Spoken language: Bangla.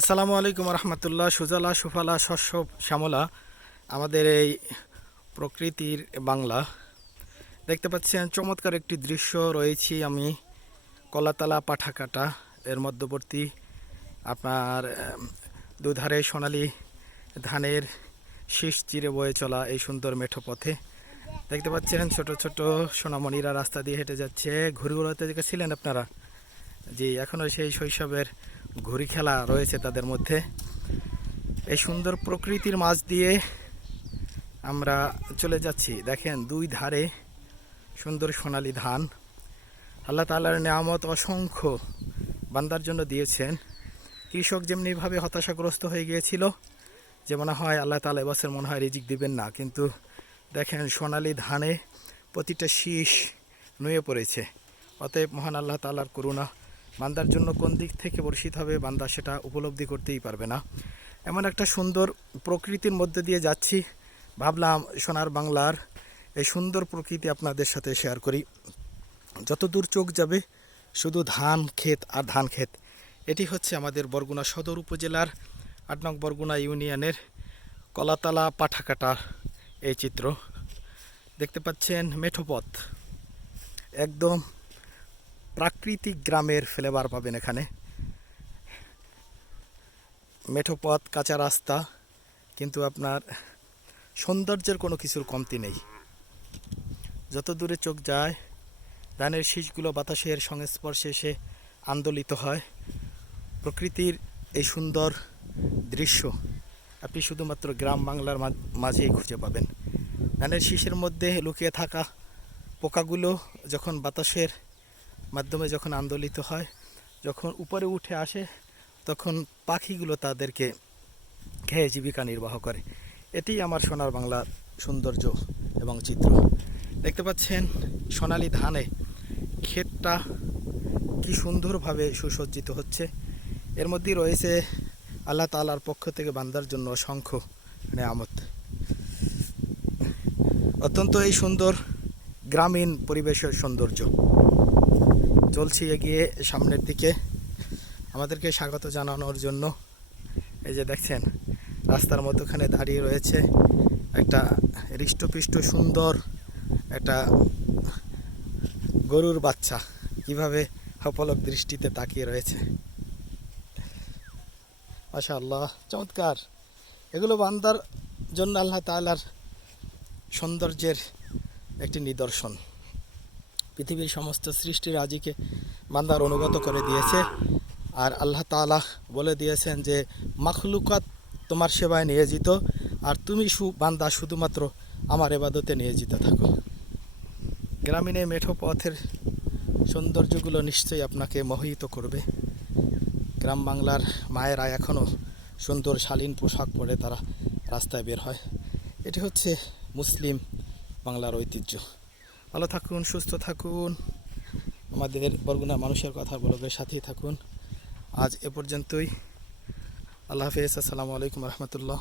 আসসালামু আলাইকুম রহমতুল্লাহ। সুজলা সুফলা শস্য শ্যামলা আমাদের এই প্রকৃতির বাংলা। দেখতে পাচ্ছেন চমৎকার একটি দৃশ্য। রয়েছি আমি কলাতলা পাঠাকাটা এর মধ্যবর্তী। আপনার দুধারে সোনালি ধানের শীষ চিরে বয়ে চলা এই সুন্দর মেঠো পথে দেখতে পাচ্ছেন ছোট ছোট সোনামণিরা রাস্তা দিয়ে হেঁটে যাচ্ছে। ঘুরে ঘুরাতে দেখেছিলেন আপনারা? জি, এখনও সেই শৈশবের ঘুড়ি খেলা রয়েছে তাদের মধ্যে। এই সুন্দর প্রকৃতির মাঝ দিয়ে আমরা চলে যাচ্ছি। দেখেন দুই ধারে সুন্দর সোনালী ধান। আল্লাহ তাআলার নেয়ামত অসংখ্য বান্দার জন্য দিয়েছেন। কৃষক যেমনিভাবে হতাশাগ্রস্ত হয়ে গিয়েছিল যে মনে হয় আল্লাহ তাআলা এবছর মনে হয় রিজিক দিবেন না, কিন্তু দেখেন সোনালী ধানে প্রতিটা শীষ নুয়ে পড়েছে। অতএব মহান আল্লাহ তাআলার করুণা বান্দার জন্য কোন দিক থেকে বর্ষিত হবে বান্দা সেটা উপলব্ধি করতেই পারবে না। এমন একটা সুন্দর প্রকৃতির মধ্যে দিয়ে যাচ্ছি, ভাবলাম সোনার বাংলার এই সুন্দর প্রকৃতি আপনাদের সাথে শেয়ার করি। যত দূর চোখ যাবে শুধু ধান ক্ষেত আর ধান ক্ষেত। এটি হচ্ছে আমাদের বরগুনা সদর উপজেলার ৮ নং বরগুনা ইউনিয়নের কলাতলা পাঠাকাটা এই চিত্র। দেখতে পাচ্ছেন মেঠো পথ, একদম প্রাকৃতিক গ্রামের ফ্লেভার পাবেন এখানে। মেঠো পথ, কাঁচা রাস্তা, কিন্তু আপনার সৌন্দর্যের কোনো কিছুর কমতি নেই। যত দূরে চোখ যায় ধানের শীষগুলো বাতাসের সংস্পর্শে এসে আন্দোলিত হয়। প্রকৃতির এই সুন্দর দৃশ্য আপনি শুধুমাত্র গ্রাম বাংলার মাঝেই খুঁজে পাবেন। ধানের শীষের মধ্যে লুকিয়ে থাকা পোকাগুলো যখন বাতাসের মাধ্যমে যখন আন্দোলিত হয়, যখন উপরে উঠে আসে, তখন পাখিগুলো তাদেরকে খেয়ে জীবিকা নির্বাহ করে। এটি আমার সোনার বাংলার সৌন্দর্য এবং চিত্র। দেখতে পাচ্ছেন সোনালি ধানে ক্ষেতটা কি সুন্দরভাবে সুসজ্জিত হচ্ছে। এর মধ্যেই রয়েছে আল্লাহ তাআলার পক্ষ থেকে বান্দার জন্য অসংখ্য নেয়ামত। অত্যন্ত এই সুন্দর গ্রামীণ পরিবেশের সৌন্দর্য। চলছি এগিয়ে সামনের দিকে আমাদেরকে স্বাগত জানানোর জন্য। এই যে দেখছেন রাস্তার মধ্যখানে দাঁড়িয়ে রয়েছে একটা হৃষ্টপুষ্ট সুন্দর একটা গরুর বাচ্চা, কিভাবে অপলক দৃষ্টিতে তাকিয়ে রয়েছে। মাশাআল্লাহ, চমৎকার। এগুলো বান্দার জন্য আল্লাহ তাআলার সৌন্দর্যের একটি নিদর্শন। পৃথিবীর সমস্ত সৃষ্টি রাজিকে বান্দার অনুগত করে দিয়েছে। আর আল্লাহ তাআলা বলে দিয়েছেন যে মাখলুকাত তোমার সেবায় নিয়োজিত, আর তুমি বান্দা শুধুমাত্র আমার ইবাদতে নিয়োজিত থাকো। গ্রামীণ এই মেঠো পথের সৌন্দর্যগুলো নিশ্চয়ই আপনাকে মোহিত করবে। গ্রাম বাংলার মায়েরা এখনও সুন্দর শালীন পোশাক পরে তারা রাস্তায় বের হয়। এটি হচ্ছে মুসলিম বাংলার ঐতিহ্য। ভালো থাকুন, সুস্থ থাকুন, আমাদের বরগুনার মানুষের কথা ব্লগের সাথেই থাকুন। আজ এ পর্যন্তই। আল্লাহ হাফেজ। আসসালামু আলাইকুম রহমতুল্লাহ।